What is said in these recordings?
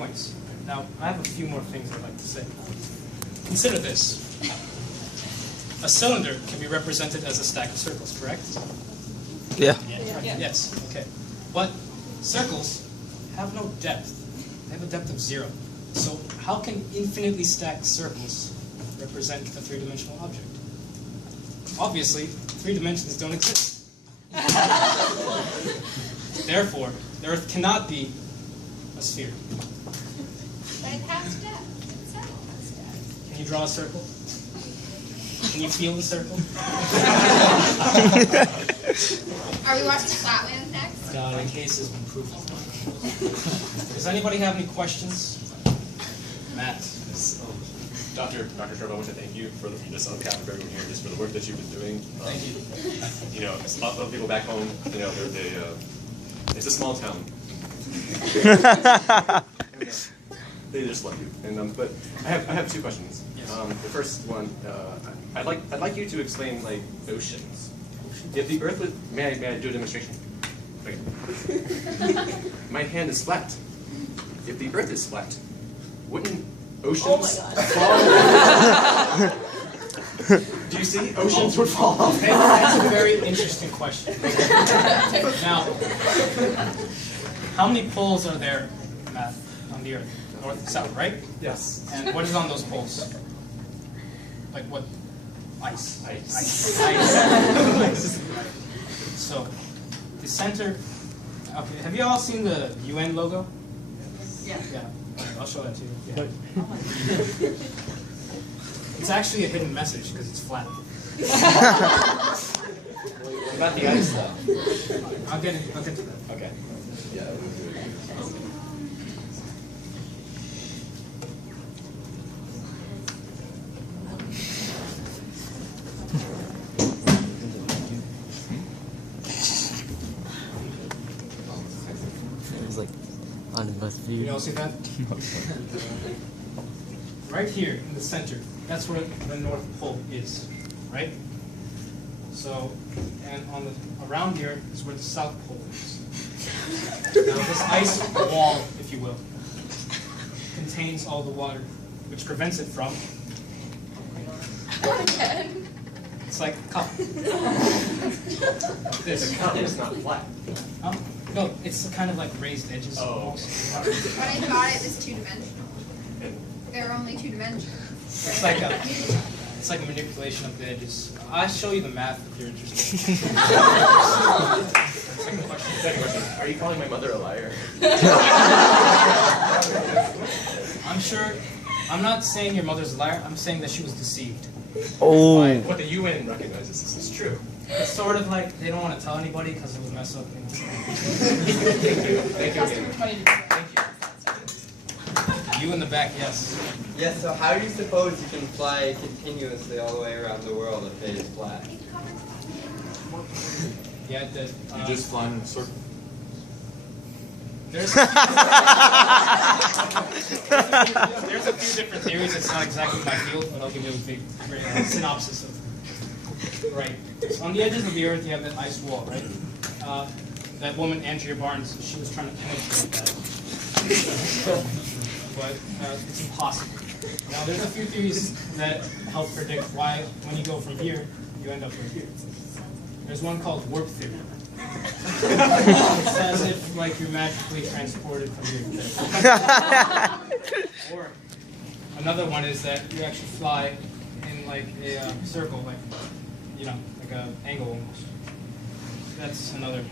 points. Now, I have a few more things I'd like to say. Consider this. A cylinder can be represented as a stack of circles, correct? Yeah. Yes, okay. But circles have no depth. They have a depth of 0. So how can infinitely stacked circles represent a three-dimensional object? Obviously, 3 dimensions don't exist. Therefore, the Earth cannot be a sphere. But it has depth. Itself has depth. Can you draw a circle? Can you feel the circle? Are we watching Flatland next? The case has been proven. Does anybody have any questions? Matt. Yes, Dr. Sherman, I want to thank you for this on behalf of everyone here, just for the work that you've been doing. Thank you. You know, a lot of people back home, you know, it's a small town. They just love you. And but I have 2 questions. Yes. The first one, I'd like you to explain like oceans. If the Earth was, may I do a demonstration? Okay. My hand is flat. If the Earth is flat, wouldn't oceans fall? Do you see? Oceans would fall off. That's a very interesting question. Now, how many poles are there, Matt, on the Earth? North and south, right? Yes. And what is on those poles? Like what? Ice. Ice. Ice. So, the center. Okay, have you all seen the UN logo? Yeah. Yeah. I'll show that to you. Yeah. It's actually a hidden message because it's flat. What about the ice though? I'll get to that. Okay. Yeah. It was like on the best view. You all see that? Right here in the center, that's where the North Pole is, right? So, and on the around here is where the South Pole is. Now this ice wall, if you will, contains all the water, which prevents it from. It's like a cup. This. The cup is not flat. No, it's kind of like raised edges. Oh. Almost. But I thought it was 2-dimensional. There are only 2 dimensions. It's like a manipulation of the edges. I'll show you the math if you're interested. Second question. Second question. Are you calling my mother a liar? I'm not saying your mother's a liar. I'm saying that she was deceived. Oh. What the UN recognizes this is true. It's sort of like they don't want to tell anybody because it would mess up things. Thank you again. You in the back, yes. Yes, so how do you suppose you can fly continuously all the way around the world if it is flat? Yeah, You just fly in a circle. there's a few different theories. It's not exactly my field, but I'll give you a big synopsis of it. Right. So on the edges of the Earth, you have that ice wall, right? That woman, Andrea Barnes, she was trying to penetrate that. But it's impossible. Now, there's a few theories that help predict why, when you go from here, you end up right here. There's one called warp theory. It's as if, like, you're magically transported from here to there. Or another one is that you actually fly in, like, a circle, like, you know, like an angle almost. That's another.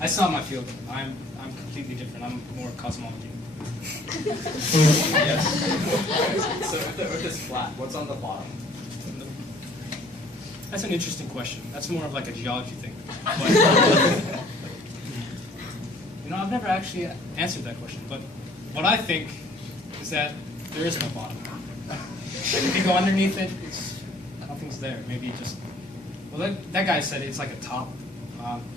That's not my field. I'm completely different. I'm more cosmology. Yes. So if the Earth is flat, what's on the bottom? That's an interesting question. That's more of like a geology thing. But, you know, I've never actually answered that question. But what I think is that there is no bottom. Like if you go underneath it, nothing's there. Maybe just. Well, that guy said it's like a top.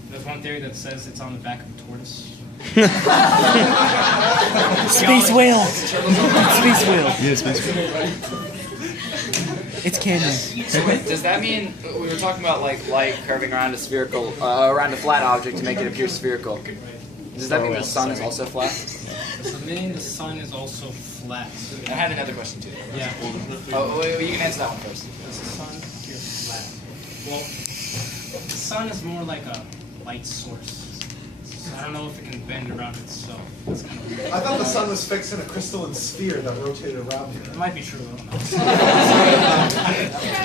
There's one theory that says it's on the back of a tortoise. Space whale. Space whale. Yeah, space whale. It's canon. So wait, does that mean we were talking about like light curving around a spherical, around a flat object to make it appear spherical? Does that mean the sun is also flat? Assuming the sun is also flat. I had another question too. Yeah. Oh, wait, you can answer that one first. Does the sun appear flat? Well, the sun is more like a light source. So I don't know if it can bend around itself. That's kind of weird. I thought the sun was fixed in a crystalline sphere that rotated around It here. might be true. I don't know.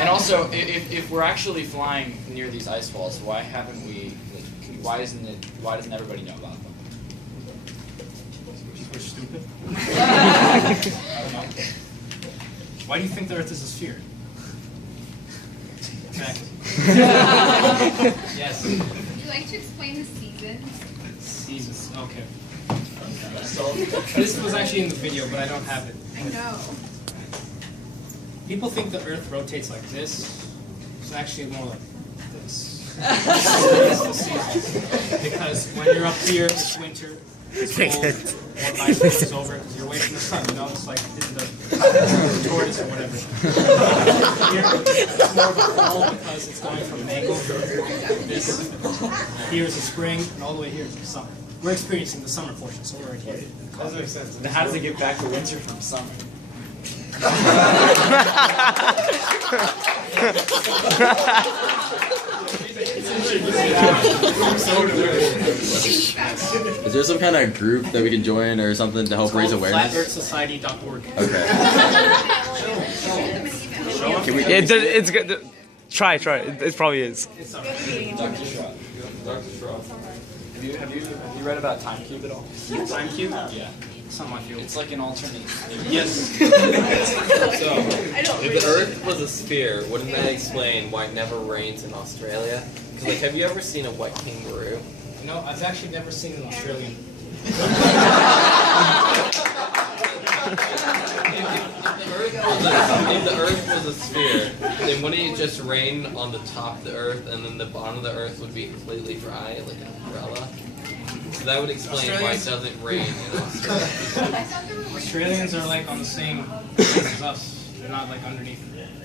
And also, if we're actually flying near these ice falls, why haven't we? Why doesn't everybody know about them? We're stupid. I don't know. Why do you think the Earth is a sphere? Exactly. Yes. Would you like to explain the seasons? Seasons. Okay. This was actually in the video, but I don't have it. I know. People think the Earth rotates like this. It's actually more like this. Because when you're up here, it's winter, it's cold, more ice goes over because you're away from the sun. You know, it's like in the tortoise or whatever. Here, it's more of a fall because it's going from mango to this. Here is the spring, and all the way here is the summer. We're experiencing the summer portion, so we're right here. That makes sense. Then how does it get back to winter from summer? Is there some kind of group that we can join or something to help raise awareness? FlatEarthSociety.org. Okay. Can we? It's good. Try. It probably is. It's alright. Dr. Schwab. Have you read about time cube at all? Time cube? Yeah. Some I feel. It's like an alternate. Yes. So, if the Earth was a sphere, wouldn't that explain why it never rains in Australia? Because, like, have you ever seen a wet kangaroo? You know, I've actually never seen an Australian. If the Earth was a sphere, then wouldn't it just rain on the top of the Earth, and then the bottom of the Earth would be completely dry, like an umbrella? So that would explain why it doesn't rain in Australia. Australians are like on the same place as us. They're not like underneath.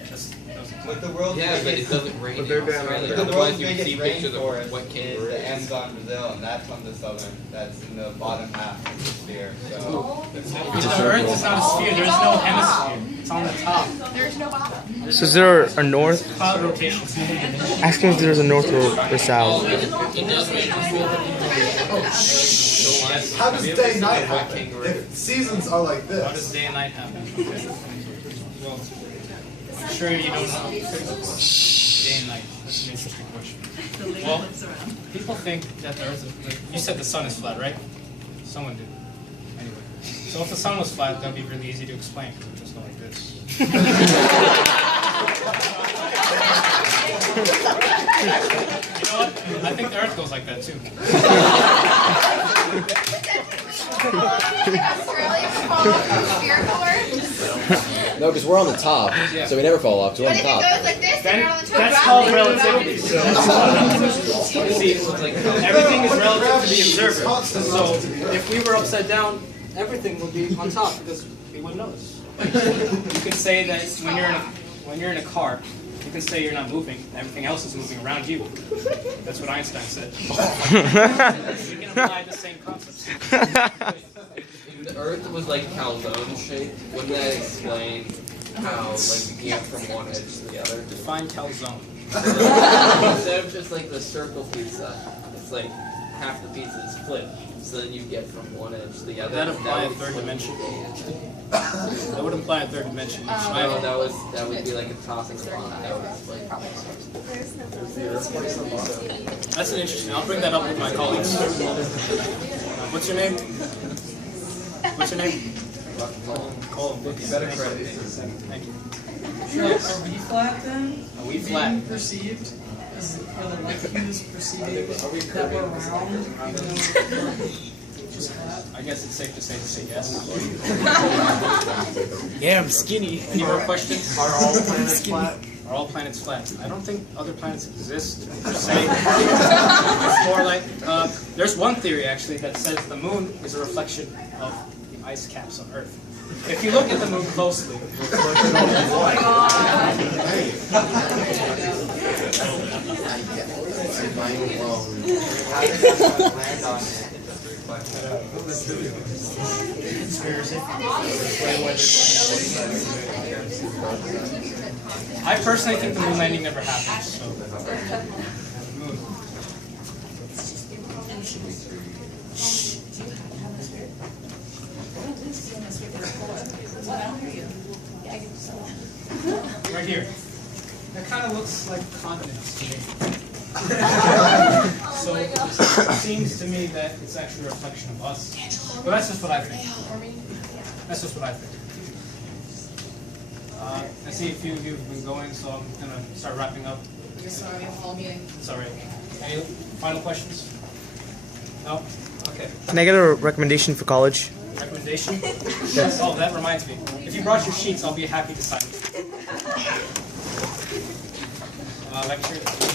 Just doesn't. Like the world, yeah, but it doesn't rain But they're in down Australia. under. Otherwise, you would see pictures of rainforest wet is kangaroos. the Amazon Brazil, and that's on the southern. That's in the bottom half of the sphere. So The Earth is not a sphere. There is no hemisphere. It's on the top. There's no bottom. So is there a north? Cloud rotation. It's moving dimension. Ask him if there's a north or south. It does rain in Australia. How does day night happen? If seasons are like How this. does day and night happen? Well, I'm sure you don't know. Day and night. That's an interesting question. Well, people think that the Earth is. You said the sun is flat, right? Someone did. Anyway, so if the sun was flat, that'd be really easy to explain. It would just go like this. You know what? I think the Earth goes like that too. Australia fall off the spherical Earth. No, because we're on the top, so we never fall off. So we're But on if the it top. goes like this, then you're on the top. That's called relativity. See, everything is relative to the observer. So if we were upside down, everything would be on top because we wouldn't notice. Like, you can say that when you're in a car, you can say you're not moving, everything else is moving around you. That's what Einstein said. We can apply the same concepts. If the Earth was like calzone shaped, wouldn't that explain how like we get from one edge to the other? Define calzone. Instead of just like the circle pizza, it's like half the pizza is flipped. So then you get from one edge to the other. That imply a would third flip dimension. the edge. That would imply a third dimension. No, that would be like a top and a bottom. That would explain. That's an interesting. I'll bring that up with my colleagues. What's your name? What's your name? Colin. Better credit. Thank you. Are we flat then? Are we flat? Being perceived? Are the molecules perceiving that we're round? Even though we're just flat? I guess it's safe to say yes. Yeah, I'm skinny. Any more questions? Are all planets flat? Are all planets flat? I don't think other planets exist per se. It's more like, there's one theory actually that says the moon is a reflection of the ice caps on Earth. If you look at the moon closely, I personally think the moon landing never happened. So. Moon. Right here. That kind of looks like continents to me. So it seems to me that it's actually a reflection of us. But that's just what I think. That's just what I think. I see a few of you have been going, so I'm going to start wrapping up. Sorry, we have a whole meeting. It's all right. Any final questions? No? Okay. Can I get a recommendation for college? Recommendation? Yes. Oh, that reminds me. If you brought your sheets, I'll be happy to sign them. Lecture.